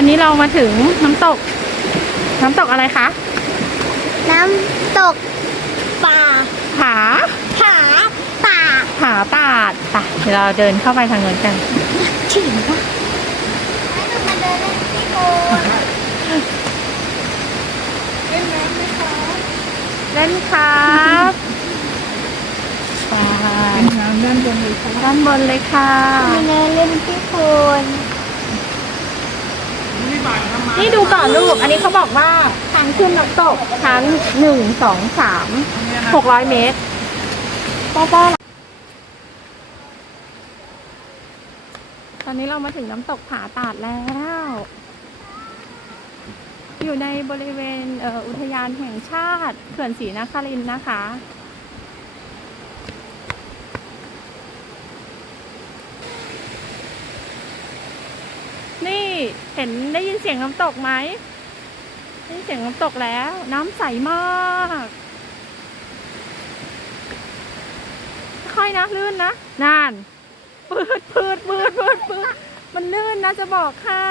อนนี้เรามาถึงน้ำตก น้ำตกอะไรคะ น้ำตกป่าผาผาป่าผาตาดไปเดี๋ยวเราเดินเข้าไปทางโน้นกันถึงปะไม่ต้องมาเดินเล่นที่โคนเล่นน้ำไหมคะเล่นครับไปน้ำด้านบนเลยค่ะด้านบนเลยค่ะมาเดินเล่นที่โคน นี่ดูก่อนลูก อันนี้เขาบอกว่าทางขึ้นน้ำตกชั้นหนึ่งสองสามหกร้อยเมตรป้อป้อตอนนี้เรามาถึงน้ำตกผาตาดแล้ว อยู่ในบริเวณเอ่ออุทยานแห่งชาติเขื่อนศรีนครินทร์นะคะ นี่ เห็นได้ยินเสียงน้ำตกไหมได้ยินเสียงน้ำตกแล้ว น้ำใสมากค่อยนะลื่นนะนานปืดปืดปืดปืดปืดมันลื่นนะจะบอกให้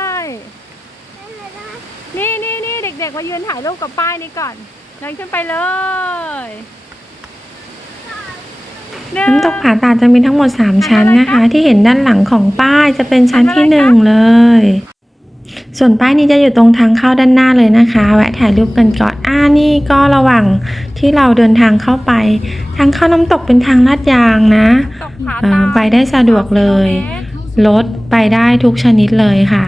นี่นี่นี่เด็ก ๆ มายืนถ่ายรูปกับป้ายนี้ก่อนเดินขึ้นไปเลยน้ำตกผาตาจะมีทั้งหมด 3 ชั้นนะคะ ที่เห็นด้านหลังของป้ายจะเป็นชั้นที่ 1 เลย ส่วนป้ายนี้จะอยู่ตรงทางเข้าด้านหน้าเลยนะคะ แวะถ่ายรูปกันก่อนอ่านี่ก็ระหว่างที่เราเดินทางเข้าไป ทางเข้าน้ำตกเป็นทางลาดยางนะตกผาเอ่ตาอดไปได้สะดวกเลยรถไปได้ทุกชนิดเลยค่ะ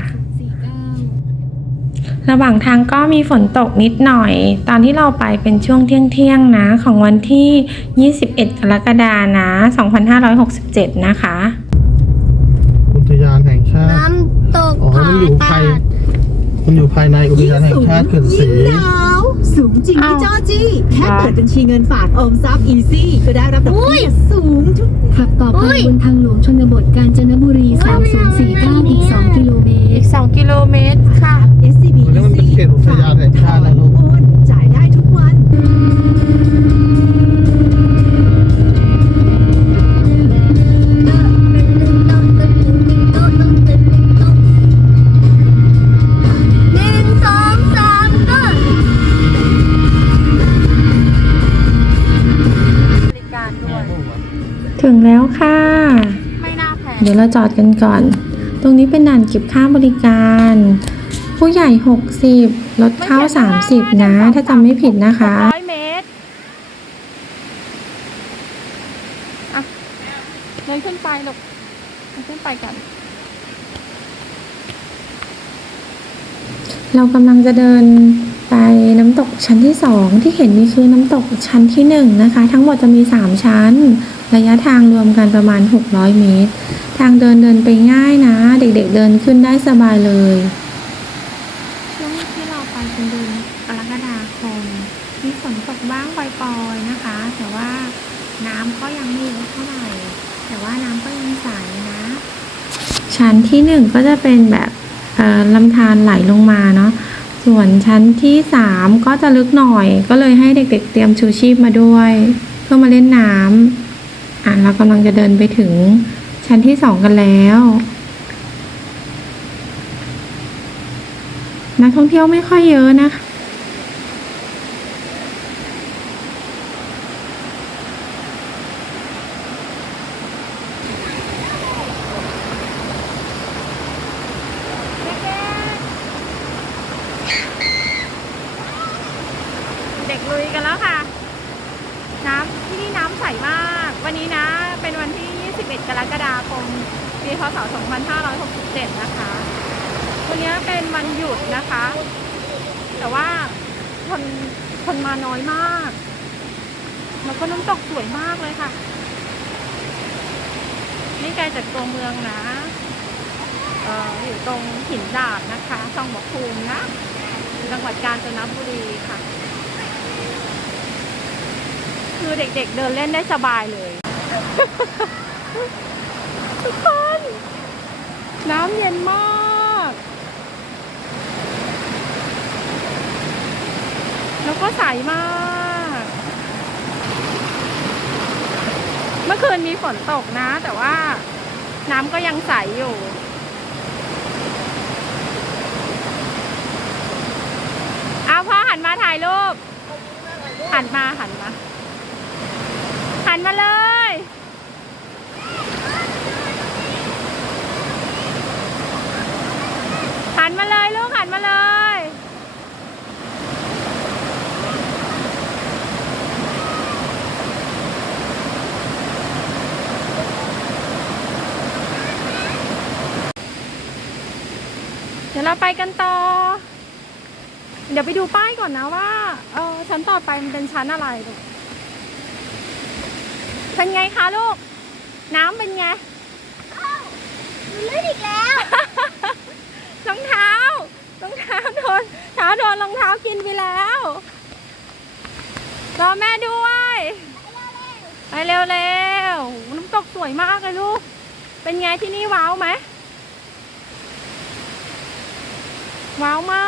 ระหว่างทางก็มีฝนตกนิดหน่อย ตอนที่เราไปเป็นช่วงเที่ยงๆนะ ของวันที่ 21 กรกฎานะ 2567 นะคะ อุทยานแห่งชาติน้ำตกอ๋อผามันอยู่ตาภายด มันอยู่ภายในอุทยานแห่งชาติเขื่อนศรี ยิ่งหนาวสูงจริงพี่จ้อจี้ แค่เปิดบัญชีเงินฝากออมทรัพย์อีซี่ ก็ได้รับดอกเบี้ยสูงทุก ขับต่อไปอุ้ยบนทางหลวงชนบทกาญจนบุรี 3049 อีก 2 กิโลเมตอีรก2 กิโลเมตร ดี๋ยวเราจอดกันก่อน ตรงนี้เป็นด่านเก็บค่าบริการ ผู้ใหญ่ 60 ลดเข้า 30 นะ ถ้าจำไม่ผิดนะคะร้อยเมตรอะเดินขึ้นไปลูกเดินขึ้นไปกัน เรากำลังจะเดินไปน้ำตกชั้นที่ 2 ที่เห็นนี่คือน้ำตกชั้นที่ 1 นะคะ ทั้งหมดจะมี 3 ชั้น ระยะทางรวมกันประมาณ 600 เมตร ทางเดินเดินไปง่ายนะ เด็กๆเดินขึ้นได้สบายเลยช่วงที่เราไปเป็นเดือนกรกฎาคมมีฝนตกบ้างปล่อยๆนะคะ แต่ว่าน้ำก็ยังไม่เยอะเท่าไหร่แต่ว่าน้ำก็ยังใสนะ ชั้นที่หนึ่งก็จะเป็นแบบเอ่อลำธารไหลลงมาเนาะส่วนชั้นที่สามก็จะลึกหน่อย ก็เลยให้เด็กๆเตรียมชูชีพมาด้วย เพื่อมาเล่นน้ำ อะเรากำลังจะเดินไปถึงชั้นที่สองกันแล้ว นักท่องเที่ยวไม่ค่อยเยอะนะคะเด็กลุยกันแล้วค่ะ น้ำที่นี่น้ำใสมาก วันนี้นะ เป็นวันที่ 21 กรกฎาคม ปีพศ 2567 นะคะ วันนี้เป็นวันหยุดนะคะ แต่ว่าคนคนมาน้อยมาก แล้วก็น้ำตกสวยมากเลยค่ะ นี่ไกลจากตัวเมืองนะอออยู่ตรงหินดาดนะคะช่องบกภูมินะจังหวัดกาญจนบุรีค่ะ คือเด็กๆเดินเล่นได้สบายเลย ทุกคน น้ำเย็นมาก แล้วก็ใสมาก เมื่อคืนมีฝนตกนะ แต่ว่าน้ำก็ยังใสอยู่เอาพ่อหันมาถ่ายรูปหันมาหันมา หันมาเลย หันมาเลยลูกหันมาเลย เดี๋ยวเราไปกันต่อ เดี๋ยวไปดูป้ายก่อนนะว่า เออชั้นต่อไปมันเป็นชั้นอะไรลูก เป็นไงคะลูก น้ำเป็นไงมันลื่นอีกแล้ว รองเท้า รองเท้าโดนเท้าโดนรองเท้ากินไปแล้ว รอแม่ด้วย ไปเร็วๆน้ำตกสวยมากเลยลูก เป็นไงที่นี่ว้าวไหม ว้าวมา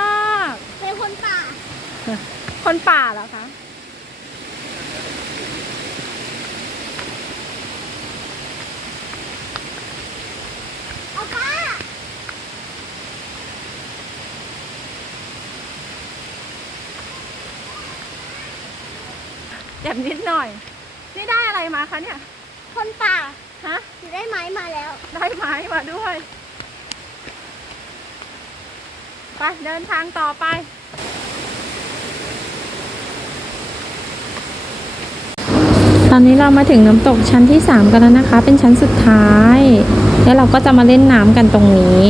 ก เป็นคนป่า คนป่าเหรอคะ เอาป้า เจ็บนิดหน่อย นี่ได้อะไรมาคะเนี่ย คนป่าฮะหนูได้ไม้มาแล้ว ได้ไม้มาด้วยไปเดินทางต่อไป ตอนนี้เรามาถึงน้ำตกชั้นที่ 3 กันแล้วนะคะ เป็นชั้นสุดท้าย แล้วเราก็จะมาเล่นน้ำกันตรงนี้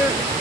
later.